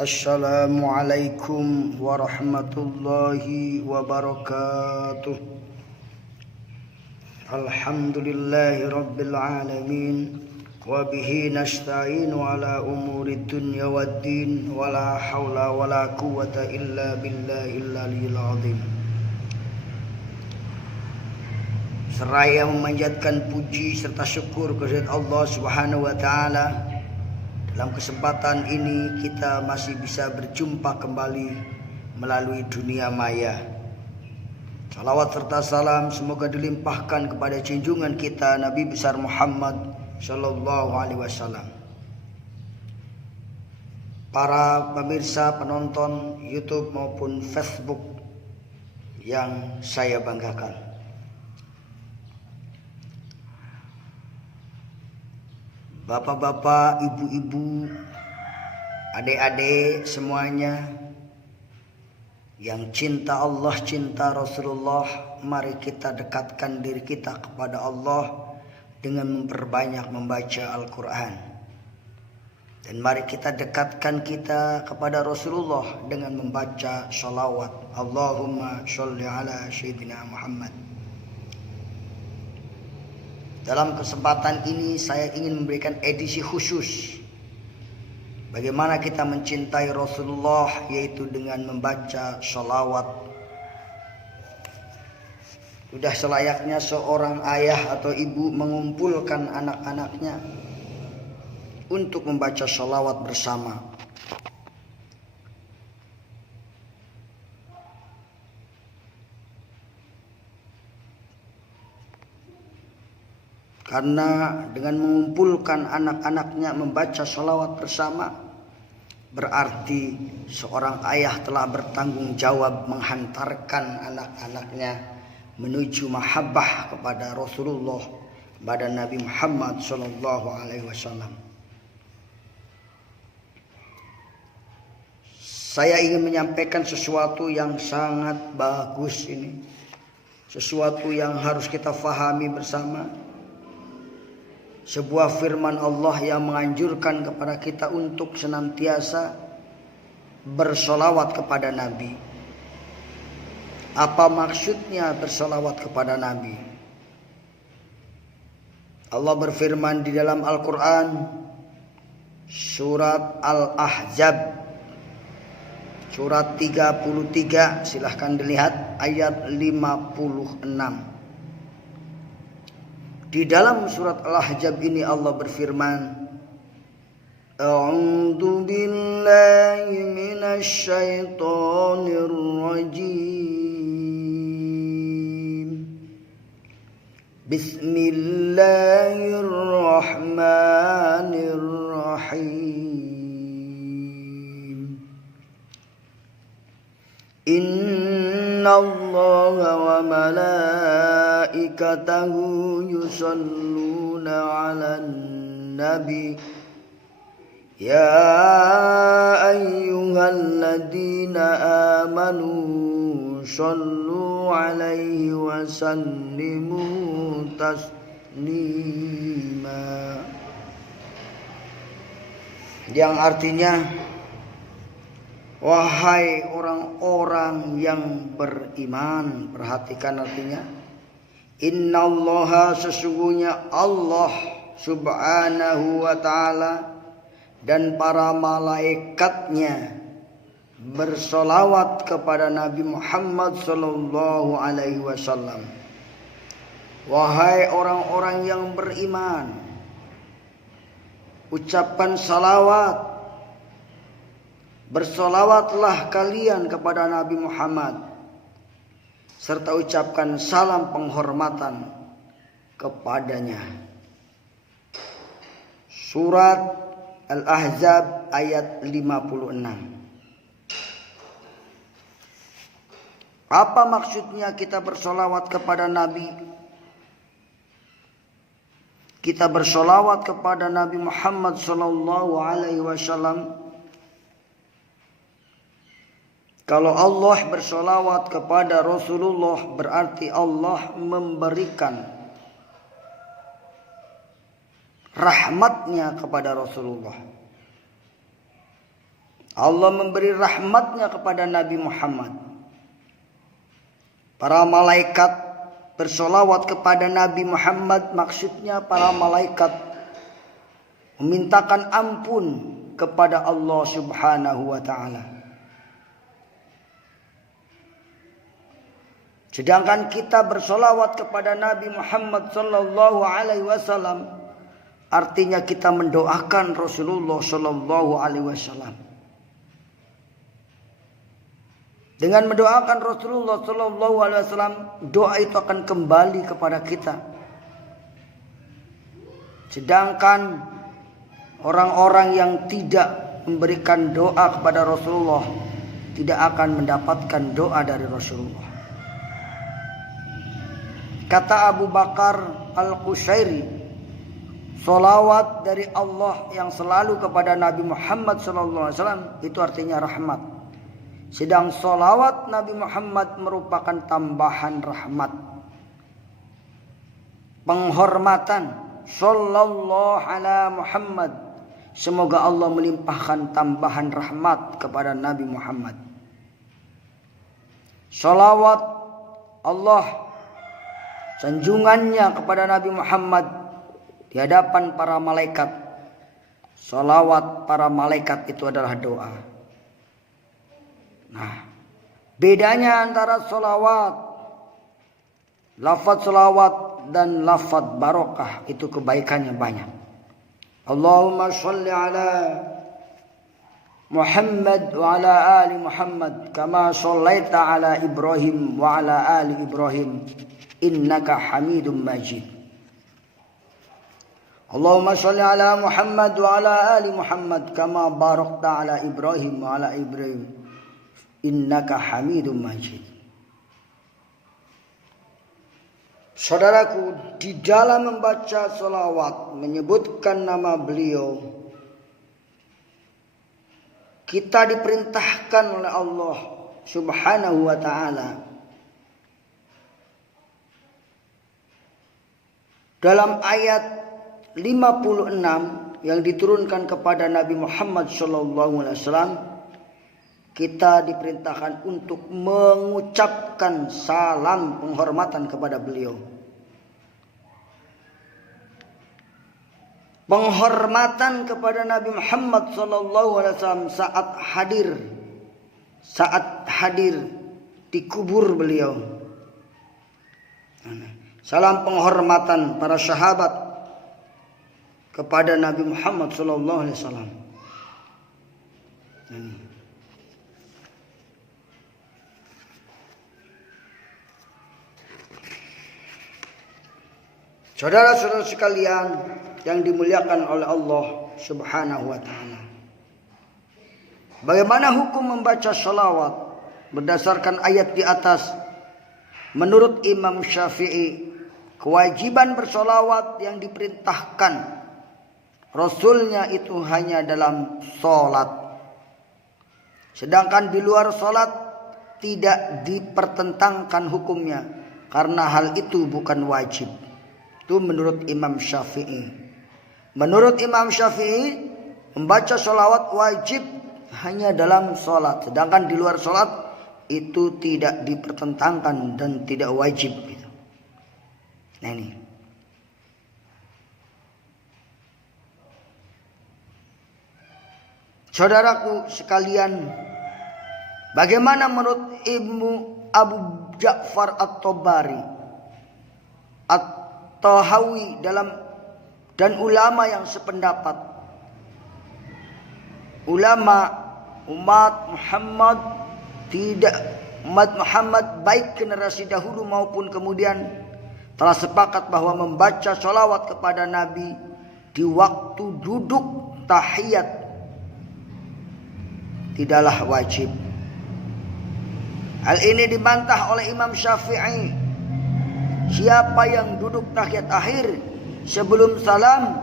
Assalamualaikum warahmatullahi wabarakatuh. Alhamdulillahi rabbil alamin. Wa bihi nasta'inu ala umuri dunya waddin. Wa la hawla wa la quwwata illa billahil aliyyil azim. Seraya memanjatkan puji serta syukur kehadirat Allah Subhanahu wa taala. Dalam kesempatan ini kita masih bisa berjumpa kembali melalui dunia maya. Salawat serta salam semoga dilimpahkan kepada junjungan kita Nabi besar Muhammad sallallahu alaihi wasallam. Para pemirsa penonton YouTube maupun Facebook yang saya banggakan. Bapak-bapak, ibu-ibu, adik-adik semuanya yang cinta Allah, cinta Rasulullah, mari kita dekatkan diri kita kepada Allah dengan memperbanyak membaca Al-Quran. Dan mari kita dekatkan kita kepada Rasulullah dengan membaca sholawat. Allahumma sholli ala Sayyidina Muhammad. Dalam kesempatan ini saya ingin memberikan edisi khusus bagaimana kita mencintai Rasulullah, yaitu dengan membaca sholawat. Sudah selayaknya seorang ayah atau ibu mengumpulkan anak-anaknya untuk membaca sholawat bersama. Karena dengan mengumpulkan anak-anaknya membaca sholawat bersama, berarti seorang ayah telah bertanggung jawab menghantarkan anak-anaknya menuju mahabbah kepada Rasulullah, kepada Nabi Muhammad sallallahu alaihi wasallam. Saya ingin menyampaikan sesuatu yang sangat bagus ini. Sesuatu yang harus kita fahami bersama. Sebuah firman Allah yang menganjurkan kepada kita untuk senantiasa bersolawat kepada Nabi. Apa maksudnya bersolawat kepada Nabi? Allah berfirman di dalam Al-Quran, surat Al-Ahzab, surat 33, silahkan dilihat ayat 56. Di dalam surat Al-Ahzab ini Allah berfirman, A'udzu billahi minasy syaithanir rajim. Bismillahirrahmanirrahim. Innallaha wa malaikatahu yusalluna 'alan nabi ya ayyuhalladzina amanu shallu 'alaihi wa sallimu taslima. Yang artinya, wahai orang-orang yang beriman, perhatikan artinya. Innallaha, sesungguhnya Allah subhanahu wa ta'ala dan para malaikatnya bersolawat kepada Nabi Muhammad sallallahu alaihi wasallam. Wahai orang-orang yang beriman, ucapkan salawat, bersolawatlah kalian kepada Nabi Muhammad, serta ucapkan salam penghormatan kepadanya. Surat Al-Ahzab ayat 56. Apa maksudnya kita bersolawat kepada Nabi? Kita bersolawat kepada Nabi Muhammad sallallahu alaihi wasallam. Kalau Allah bersolawat kepada Rasulullah, berarti Allah memberikan rahmatnya kepada Rasulullah. Allah memberi rahmatnya kepada Nabi Muhammad. Para malaikat bersolawat kepada Nabi Muhammad, maksudnya para malaikat memintakan ampun kepada Allah Subhanahu wa ta'ala. Sedangkan kita bersolawat kepada Nabi Muhammad sallallahu alaihi wasallam, artinya kita mendoakan Rasulullah sallallahu alaihi wasallam. Dengan mendoakan Rasulullah sallallahu alaihi wasallam, doa itu akan kembali kepada kita. Sedangkan orang-orang yang tidak memberikan doa kepada Rasulullah tidak akan mendapatkan doa dari Rasulullah. Kata Abu Bakar Al-Qushairi, solawat dari Allah yang selalu kepada Nabi Muhammad SAW itu artinya rahmat. Sedang solawat Nabi Muhammad merupakan tambahan rahmat, penghormatan. Sallallahu ala Muhammad, semoga Allah melimpahkan tambahan rahmat kepada Nabi Muhammad. Salawat Allah, sanjungannya kepada Nabi Muhammad di hadapan para malaikat. Salawat para malaikat itu adalah doa. Nah, bedanya antara salawat, lafaz salawat dan lafaz barokah itu kebaikannya banyak. Allahumma sholli ala Muhammad wa ala ali Muhammad kama shallaita ala Ibrahim wa ala ali Ibrahim innaka Hamidum Majid. Allahumma sholli ala Muhammad wa ala ali Muhammad kama barakta ala Ibrahim wa ala Ibrahim innaka Hamidum Majid. Saudaraku, di dalam membaca salawat menyebutkan nama beliau, kita diperintahkan oleh Allah Subhanahu wa ta'ala dalam ayat 56 yang diturunkan kepada Nabi Muhammad SAW. Kita diperintahkan untuk mengucapkan salam penghormatan kepada beliau. Penghormatan kepada Nabi Muhammad SAW saat hadir di kubur beliau. Salam penghormatan para sahabat kepada Nabi Muhammad SAW. Saudara-saudara sekalian yang dimuliakan oleh Allah Subhanahu wa ta'ala, bagaimana hukum membaca sholawat berdasarkan ayat di atas? Menurut Imam Syafi'i, kewajiban bersolawat yang diperintahkan Rasulnya itu hanya dalam sholat. Sedangkan di luar sholat tidak dipertentangkan hukumnya, karena hal itu bukan wajib. Itu menurut Imam Syafi'i. Menurut Imam Syafi'i, membaca sholawat wajib hanya dalam sholat. Sedangkan di luar sholat itu tidak dipertentangkan dan tidak wajib. Nah ini. Saudaraku sekalian, bagaimana menurut Ibnu Abu Ja'far At-Tabari, At-Tahawi dan ulama yang sependapat? Ulama umat Muhammad baik generasi dahulu maupun kemudian telah sepakat bahwa membaca sholawat kepada Nabi di waktu duduk tahiyat tidaklah wajib. Hal ini dibantah oleh Imam Syafi'i. Siapa yang duduk tahiyat akhir sebelum salam,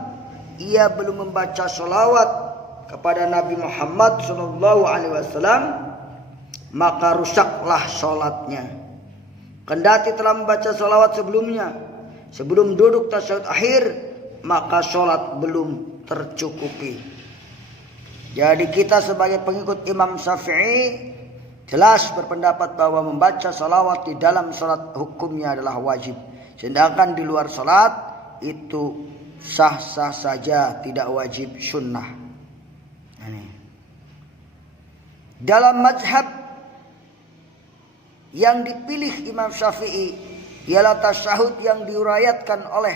ia belum membaca sholawat kepada Nabi Muhammad SAW, maka rusaklah sholatnya. Kendati telah membaca sholawat sebelumnya, sebelum duduk tasyahud akhir, maka sholat belum tercukupi. Jadi kita sebagai pengikut Imam Syafi'i jelas berpendapat bahwa membaca salawat di dalam salat hukumnya adalah wajib. Sedangkan di luar salat itu sah-sah saja, tidak wajib, sunnah. Ini. Dalam mazhab yang dipilih Imam Syafi'i ialah tasyahud yang diurayatkan oleh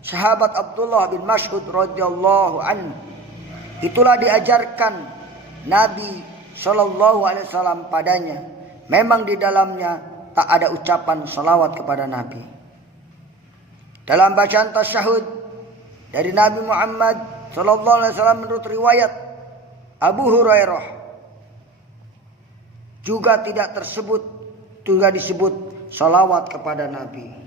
sahabat Abdullah bin Mas'ud radhiyallahu anhu. Itulah diajarkan Nabi Shallallahu Alaihi Wasallam padanya. Memang di dalamnya tak ada ucapan salawat kepada Nabi. Dalam bacaan tasyahud dari Nabi Muhammad Shallallahu Alaihi Wasallam menurut riwayat Abu Hurairah juga disebut salawat kepada Nabi.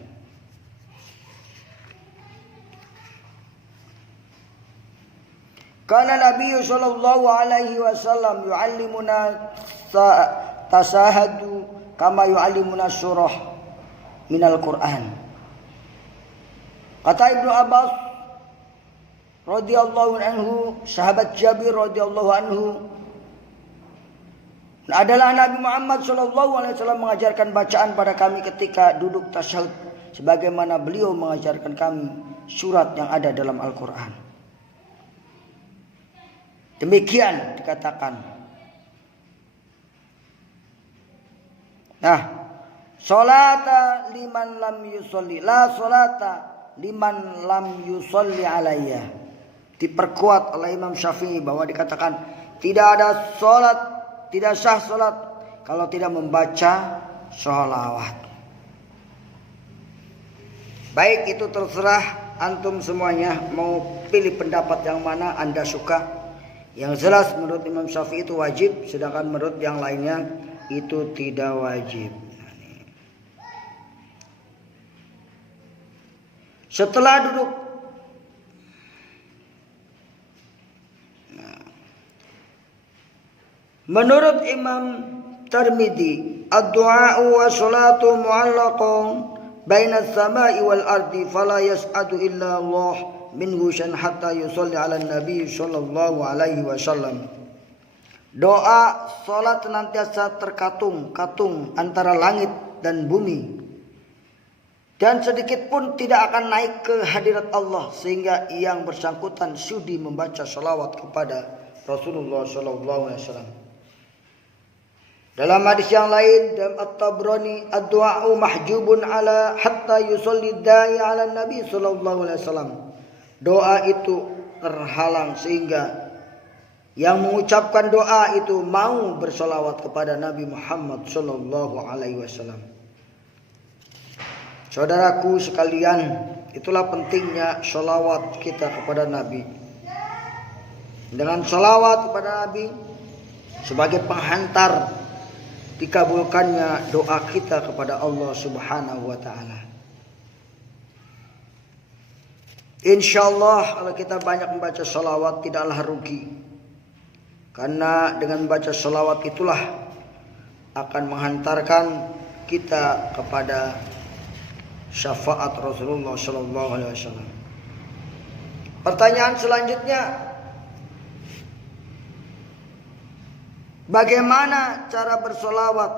Kana Nabi sallallahu alaihi wasallam yu'allimuna tasahadu kama yu'allimuna surah minal Qur'an. Kata Ibnu Abbas radhiyallahu anhu, sahabat Jabir radhiyallahu anhu, adalah Nabi Muhammad sallallahu alaihi wasallam mengajarkan bacaan pada kami ketika duduk tasyahud sebagaimana beliau mengajarkan kami surat yang ada dalam Al-Qur'an. Demikian dikatakan. Nah, salata liman lam yusolli, la salata liman lam yusolli alayya. Diperkuat oleh Imam Syafi'i bahwa dikatakan tidak ada salat, tidak sah salat kalau tidak membaca sholawat. Baik, itu terserah antum semuanya mau pilih pendapat yang mana Anda suka. Yang jelas menurut Imam Syafi'i itu wajib, sedangkan menurut yang lainnya itu tidak wajib. Setelah duduk, menurut Imam Tirmidzi, ad-du'a'u wa salatu mu'allaqun baina as-sama'i wal ardi fala yas'adu illa Allah minhu syan hatta yusalli ala nabi sallallahu alaihi wasallam. Doa salat senantiasa terkatung-katung antara langit dan bumi, dan sedikit pun tidak akan naik ke hadirat Allah sehingga yang bersangkutan sudi membaca salawat kepada Rasulullah sallallahu alaihi wasallam. Dalam hadis yang lain dalam At-Tabrani, ad-du'a'u mahjubun ala hatta yusalli da'i ala nabi sallallahu alaihi wasallam. Doa itu terhalang sehingga yang mengucapkan doa itu mau bersolawat kepada Nabi Muhammad sallallahu alaihi wasallam. Saudaraku sekalian, itulah pentingnya solawat kita kepada Nabi. Dengan solawat kepada Nabi sebagai penghantar dikabulkannya doa kita kepada Allah Subhanahu wa taala. Insyaallah kalau kita banyak membaca salawat tidaklah rugi. Karena dengan membaca salawat itulah akan menghantarkan kita kepada syafaat Rasulullah sallallahu alaihi wasallam. Pertanyaan selanjutnya, bagaimana cara bersolawat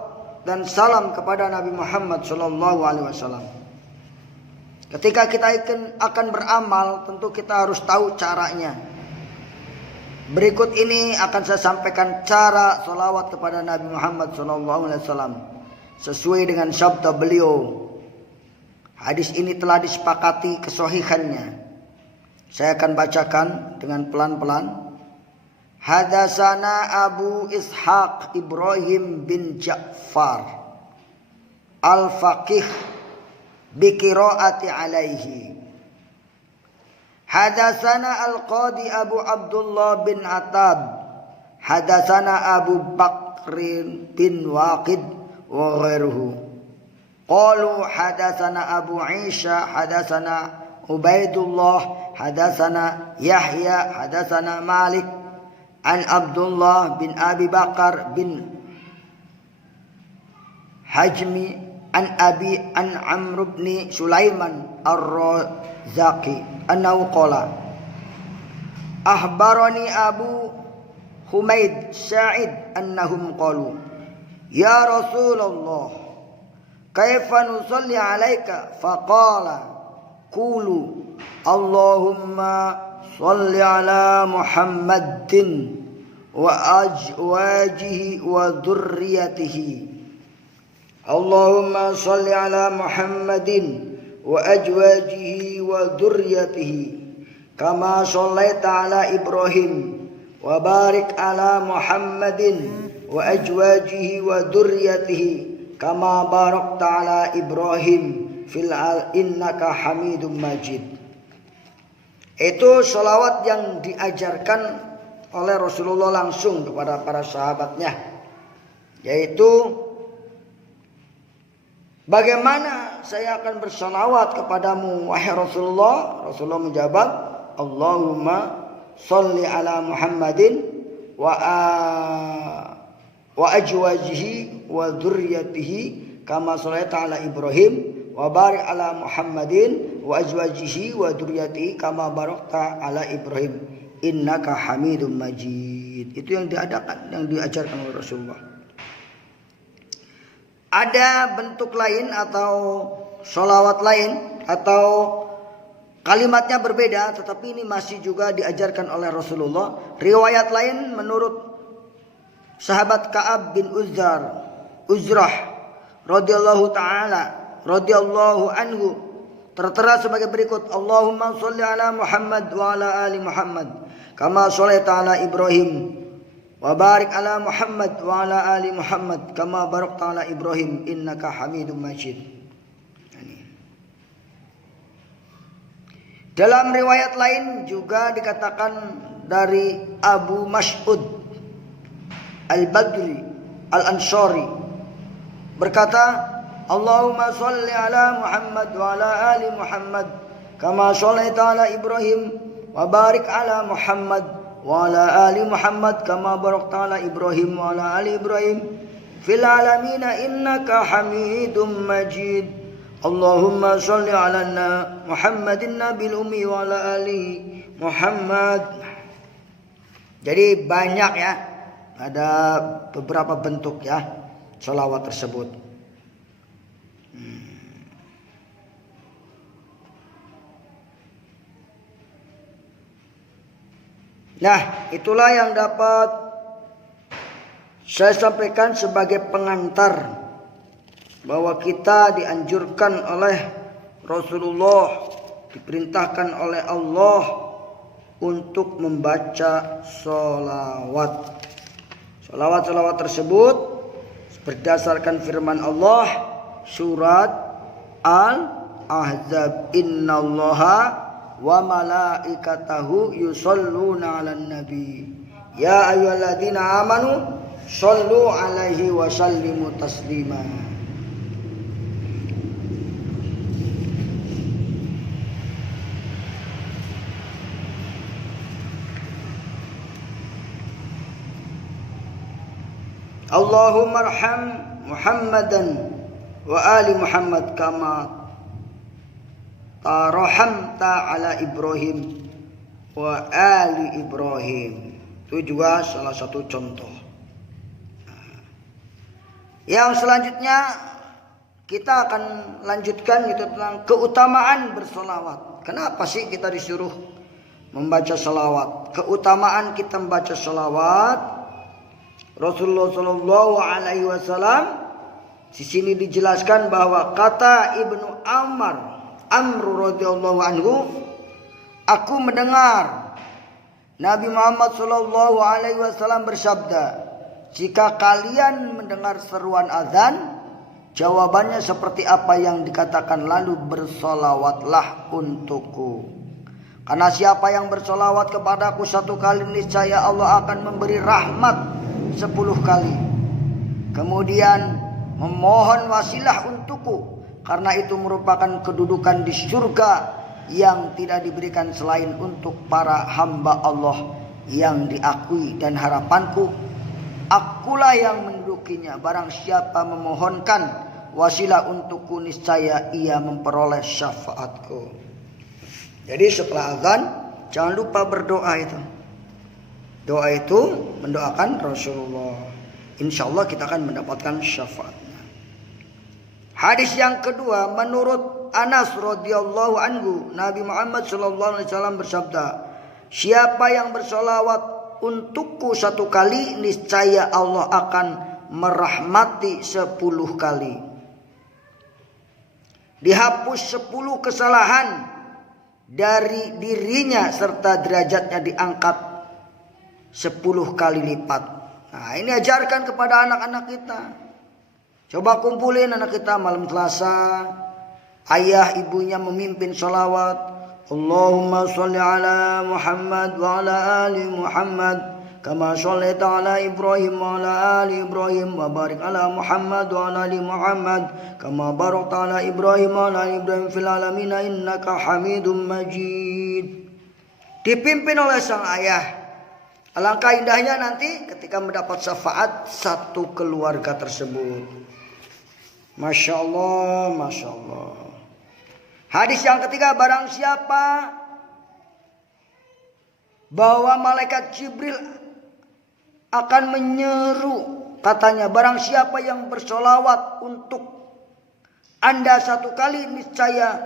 dan salam kepada Nabi Muhammad sallallahu alaihi wasallam? Ketika kita akan beramal, tentu kita harus tahu caranya. Berikut ini akan saya sampaikan cara solawat kepada Nabi Muhammad SAW sesuai dengan sabda beliau. Hadis ini telah disepakati kesohihannya. Saya akan bacakan dengan pelan-pelan. Hadatsana Abu Ishaq Ibrahim bin Ja'far al-Faqih biqiraati alaihi. Hadatsana al-Qadi Abu Abdullah bin Atab. Hadatsana Abu Bakr bin Waqid wa ghairuhu. Qalu hadatsana Abu Isa, hadatsana Ubaidullah, hadatsana Yahya, hadatsana Malik an Abdullah bin Abi Bakar bin Hajmi an Abi an Amr bin Sulaiman ar-Razaqi annahu qala akhbarani Abu Humaid Sa'id annahum qalu ya Rasulullah kaifa nusalli alaika faqala qulu Allahumma salli ala Muhammadin wa azwajihi wa dhurriyyatihi Allahumma salli ala Muhammadin wa azwajihi wa dhurriyyatihi kama shallaita ala Ibrahim wa barik ala Muhammadin wa azwajihi wa dhurriyyatihi kama barakta ala Ibrahim fil innaka Hamidum Majid. Itu sholawat yang diajarkan oleh Rasulullah langsung kepada para sahabatnya, yaitu bagaimana saya akan bersolawat kepadamu wahai Rasulullah. Rasulullah menjawab Allahumma salli ala Muhammadin wa azwajihi wa dzurriyyatihi kama shallaita ala Ibrahim wa barik ala Muhammadin wa azwajihi wa dzurriyyatihi kama barakta ala Ibrahim innaka Hamidum Majid. Itu yang diajarkan oleh Rasulullah. Ada bentuk lain atau sholawat lain atau kalimatnya berbeda, tetapi ini masih juga diajarkan oleh Rasulullah. Riwayat lain menurut sahabat Ka'ab bin Uzrah radhiyallahu anhu tertera sebagai berikut. Allahumma sholli ala Muhammad wa ala ali Muhammad kama shallaita ala Ibrahim wa barik ala Muhammad wa ala ali Muhammad kama barakta ala Ibrahim innaka Hamidum Majid. Dalam riwayat lain juga dikatakan dari Abu Mas'ud Al-Badri Al-Ansari berkata, Allahumma sholli ala Muhammad wa ala ali Muhammad kama shallaita ala Ibrahim wa barik ala Muhammad wa ala ali Muhammad kama barakta ala Ibrahim wa ala ali Ibrahim fil alamin innaka Hamidum Majid. Allahumma sholli ala Muhammadin nabil ummi wa ala ali Muhammad. Jadi banyak ya, ada beberapa bentuk ya sholawat tersebut. Nah, itulah yang dapat saya sampaikan sebagai pengantar bahwa kita dianjurkan oleh Rasulullah, diperintahkan oleh Allah untuk membaca sholawat. Sholawat tersebut berdasarkan firman Allah surat Al-Ahzab, innallaha wa malaikatahu yusholluna 'alan nabi ya ayyuhalladzina amanu shollu 'alaihi wa sallimu taslima. Allahumma arham Muhammadan wa ali Muhammad kama tarahamta ala Ibrahim wa ali Ibrahim. Itu juga salah satu contoh. Yang selanjutnya kita akan lanjutkan itu tentang keutamaan bersolawat. Kenapa sih kita disuruh membaca solawat? Keutamaan kita membaca solawat, Rasulullah Shallallahu Alaihi Wasallam di sini dijelaskan bahwa kata Ibnu Amr radhiyallahu anhu, aku mendengar Nabi Muhammad Shallallahu Alaihi Wasallam bersabda, jika kalian mendengar seruan azan, jawabannya seperti apa yang dikatakan, lalu bersolawatlah untukku. Karena siapa yang bersolawat kepadaku satu kali, niscaya Allah akan memberi rahmat 10 kali. Kemudian memohon wasilah untukku, karena itu merupakan kedudukan di surga yang tidak diberikan selain untuk para hamba Allah yang diakui, dan harapanku akulah yang mendudukinya. Barang siapa memohonkan wasilah untukku, niscaya ia memperoleh syafaatku. Jadi setelah azan jangan lupa berdoa itu. Doa itu mendoakan Rasulullah. Insya Allah kita akan mendapatkan syafaatnya. Hadis yang kedua, menurut Anas radhiyallahu anhu, Nabi Muhammad sallallahu alaihi wasallam bersabda, siapa yang bersolawat untukku 1 kali, niscaya Allah akan merahmati 10 kali. Dihapus 10 kesalahan dari dirinya serta derajatnya diangkat 10 kali lipat. Nah, ini ajarkan kepada anak-anak kita. Coba kumpulin anak kita malam Selasa, ayah ibunya memimpin sholawat, Allahumma sholli ala Muhammad wa ala ali Muhammad kama shallaita ala Ibrahim wa ala ali Ibrahim wa barik ala Muhammad wa ala ali Muhammad kama barakta ala Ibrahim wa ala ali Ibrahim fil alamin innaka Hamidum Majid. Dipimpin oleh sang ayah. Alangkah indahnya nanti ketika mendapat syafaat satu keluarga tersebut. Masya Allah, Masya Allah. Hadis yang ketiga, barang siapa bahwa malaikat Jibril akan menyeru, katanya, barang siapa yang bersolawat untuk Anda 1 kali, niscaya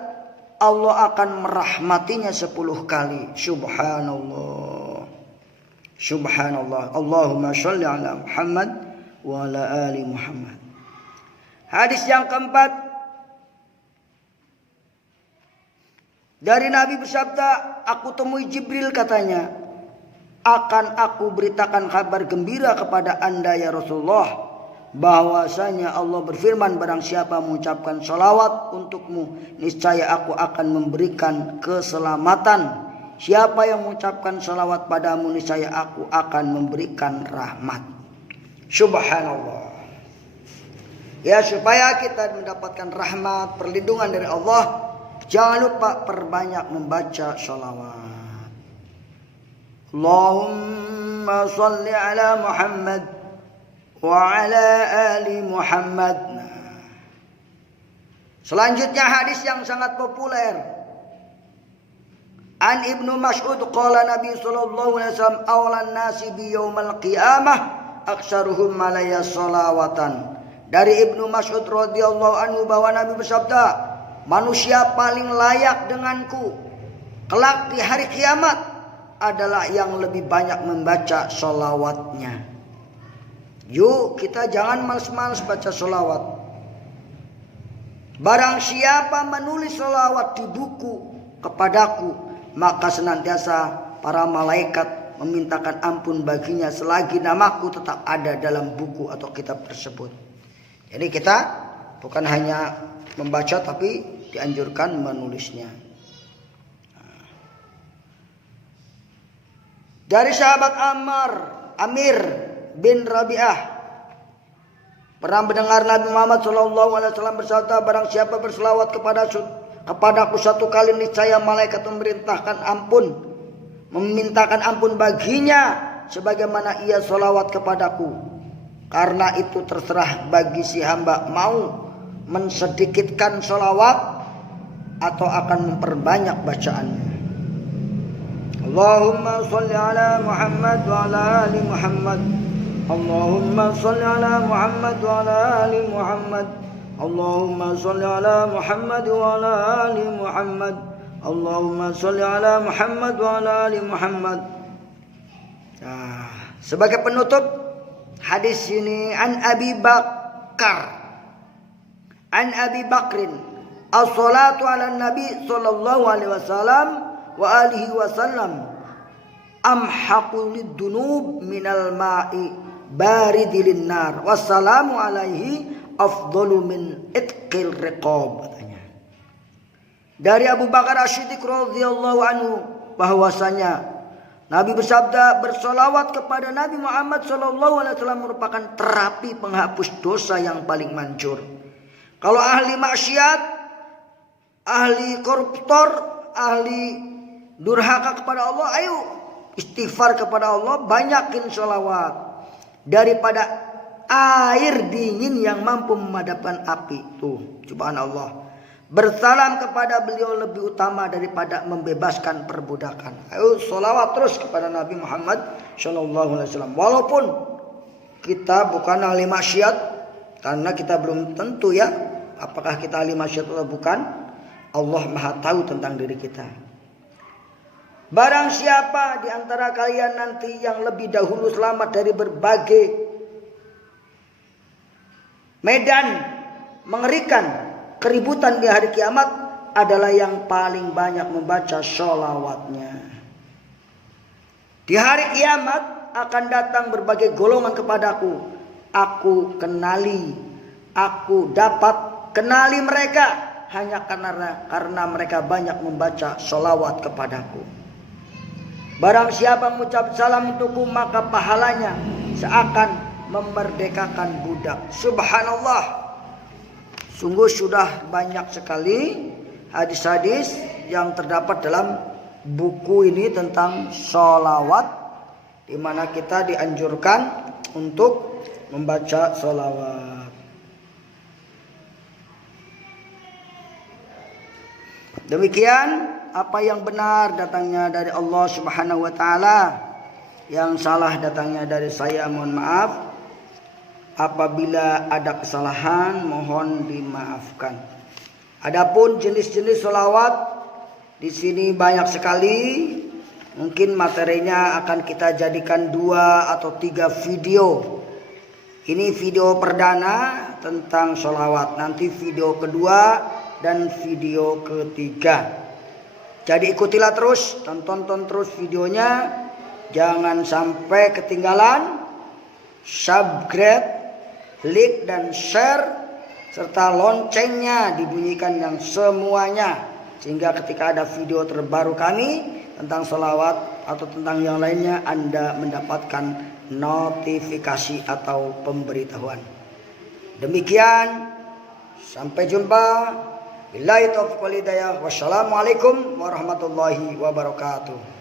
Allah akan merahmatinya 10 kali. Subhanallah. Subhanallah. Allahumma sholli ala Muhammad wa ala ali Muhammad. Hadis yang keempat, dari Nabi bersabda, aku temui Jibril, katanya, akan aku beritakan kabar gembira kepada Anda ya Rasulullah, bahwasanya Allah berfirman, barang siapa mengucapkan sholawat untukmu, niscaya aku akan memberikan keselamatan. Siapa yang mengucapkan salawat padamu, niscaya aku akan memberikan rahmat. Subhanallah. Ya, supaya kita mendapatkan rahmat, perlindungan dari Allah, jangan lupa perbanyak membaca salawat. Allahumma salli ala Muhammad wa ala ali Muhammad. Selanjutnya hadis yang sangat populer. An Ibnu Mas'ud qala Nabi sallallahu alaihi wasallam awalan nasi bi yaumil qiyamah aktsaruhum malaya sholawatan. Dari Ibnu Mas'ud radhiyallahu anhu bahwa Nabi bersabda, manusia paling layak denganku kelak di hari kiamat adalah yang lebih banyak membaca sholawatnya. Yuk kita jangan malas-malas baca sholawat. Barang siapa menulis sholawat di buku kepadaku, maka senantiasa para malaikat memintakan ampun baginya selagi namaku tetap ada dalam buku atau kitab tersebut. Jadi kita bukan hanya membaca tapi dianjurkan menulisnya. Dari sahabat Amir bin Rabi'ah, pernah mendengar Nabi Muhammad SAW bersabda, barang siapa berselawat kepadaku 1 kali, niscaya malaikat memintakan ampun baginya sebagaimana ia solawat kepadaku. Karena itu terserah bagi si hamba mau mensedikitkan solawat atau akan memperbanyak bacaannya. Allahumma sholli ala Muhammad wa ala ali Muhammad. Allahumma sholli ala Muhammad wa ala ali Muhammad. Allahumma sholli ala Muhammad wa ala ali Muhammad. Allahumma sholli ala Muhammad wa ala ali Muhammad. Nah, sebagai penutup hadis ini, an Abi Bakrin as-salatu ala nabi sallallahu alaihi wasallam wa alihi wasallam amhaqu lid-dunub minal ma'i baridil nar wassalamu alaihi afdalu min itqil riqab, katanya. Dari Abu Bakar As-Siddiq radhiyallahu anhu bahwasanya Nabi bersabda, bersolawat kepada Nabi Muhammad SAW merupakan terapi penghapus dosa yang paling manjur. Kalau ahli maksiat, ahli koruptor, ahli durhaka kepada Allah, ayo istighfar kepada Allah, banyakin solawat. Daripada air dingin yang mampu memadamkan api. Tuh, subhanallah. Bersalam kepada beliau lebih utama daripada membebaskan perbudakan. Ayo sholawat terus kepada Nabi Muhammad SAW. Walaupun kita bukan ahli maksiat, karena kita belum tentu ya apakah kita ahli maksiat atau bukan. Allah Maha tahu tentang diri kita. Barang siapa di antara kalian nanti yang lebih dahulu selamat dari berbagai medan mengerikan, keributan di hari kiamat adalah yang paling banyak membaca sholawatnya. Di hari kiamat akan datang berbagai golongan kepadaku. Aku kenali, aku dapat kenali mereka hanya karena mereka banyak membaca sholawat kepadaku. Barang siapa mengucap salam untukku, maka pahalanya seakan memerdekakan budak. Subhanallah. Sungguh sudah banyak sekali hadis-hadis yang terdapat dalam buku ini tentang sholawat, di mana kita dianjurkan untuk membaca sholawat. Demikian apa yang benar datangnya dari Allah Subhanahu wa taala, yang salah datangnya dari saya, mohon maaf. Apabila ada kesalahan mohon dimaafkan. Adapun jenis-jenis sholawat di sini banyak sekali. Mungkin materinya akan kita jadikan 2 atau 3 video. Ini video perdana tentang sholawat. Nanti video kedua dan video ketiga. Jadi ikutilah terus, tonton terus videonya. Jangan sampai ketinggalan. Subscribe, like dan share, serta loncengnya dibunyikan yang semuanya, sehingga ketika ada video terbaru kami tentang sholawat atau tentang yang lainnya, Anda mendapatkan notifikasi atau pemberitahuan. Demikian, sampai jumpa. Billahi taufiq wal hidayah. Wassalamualaikum warahmatullahi wabarakatuh.